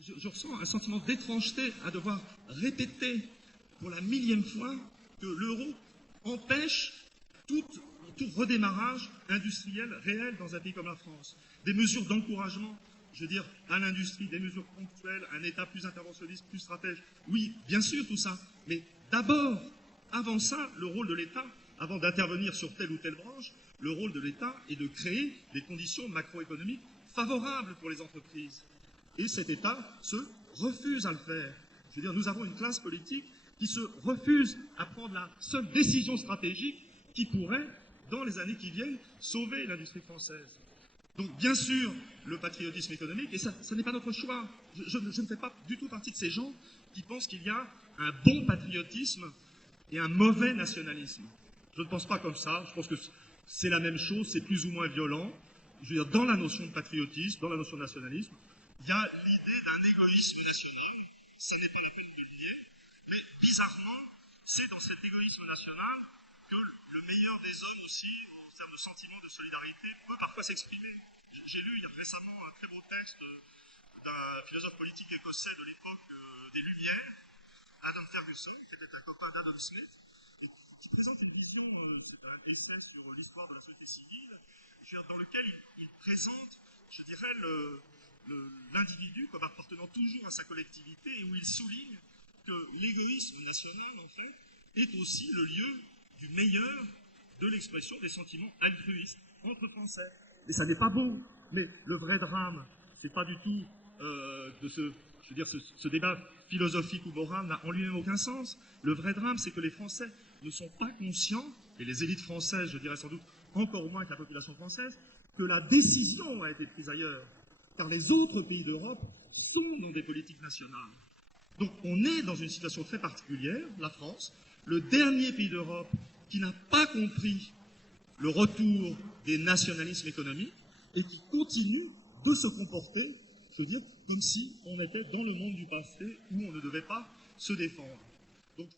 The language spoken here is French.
je ressens un sentiment d'étrangeté à devoir répéter pour la millième fois que l'euro empêche tout redémarrage industriel réel dans un pays comme la France. Des mesures d'encouragement, je veux dire, à l'industrie, des mesures ponctuelles, un État plus interventionniste, plus stratège. Oui, bien sûr, tout ça. Mais d'abord, avant ça, le rôle de l'État, avant d'intervenir sur telle ou telle branche, le rôle de l'État est de créer des conditions macroéconomiques favorables pour les entreprises. Et cet État se refuse à le faire. Je veux dire, nous avons une classe politique qui se refuse à prendre la seule décision stratégique qui pourrait, dans les années qui viennent, sauver l'industrie française. Donc, bien sûr, le patriotisme économique, et ça n'est pas notre choix. Je ne fais pas du tout partie de ces gens qui pensent qu'il y a un bon patriotisme et un mauvais nationalisme. Je ne pense pas comme ça. Je pense que c'est la même chose, c'est plus ou moins violent. Je veux dire, dans la notion de patriotisme, dans la notion de nationalisme, il y a l'idée d'un égoïsme national. Ça n'est pas la peine de le nier. Mais bizarrement, c'est dans cet égoïsme national que le meilleur des hommes aussi, en termes de sentiment de solidarité, peut parfois s'exprimer. J'ai lu récemment un très beau texte d'un philosophe politique écossais de l'époque des Lumières, Adam Ferguson, qui était un copain d'Adam Smith, et qui présente une vision, c'est un essai sur l'histoire de la société civile, dans lequel il présente, je dirais, l'individu comme appartenant toujours à sa collectivité et où il souligne que l'égoïsme national, en fait, est aussi le lieu du meilleur de l'expression des sentiments altruistes entre Français. Et ça n'est pas beau, mais le vrai drame, c'est pas du tout ce débat philosophique ou moral n'a en lui-même aucun sens. Le vrai drame, c'est que les Français ne sont pas conscients, et les élites françaises, je dirais sans doute encore moins que la population française, que la décision a été prise ailleurs. Car les autres pays d'Europe sont dans des politiques nationales. Donc on est dans une situation très particulière, la France, le dernier pays d'Europe qui n'a pas compris le retour des nationalismes économiques et qui continue de se comporter, je veux dire, comme si on était dans le monde du passé où on ne devait pas se défendre. Donc,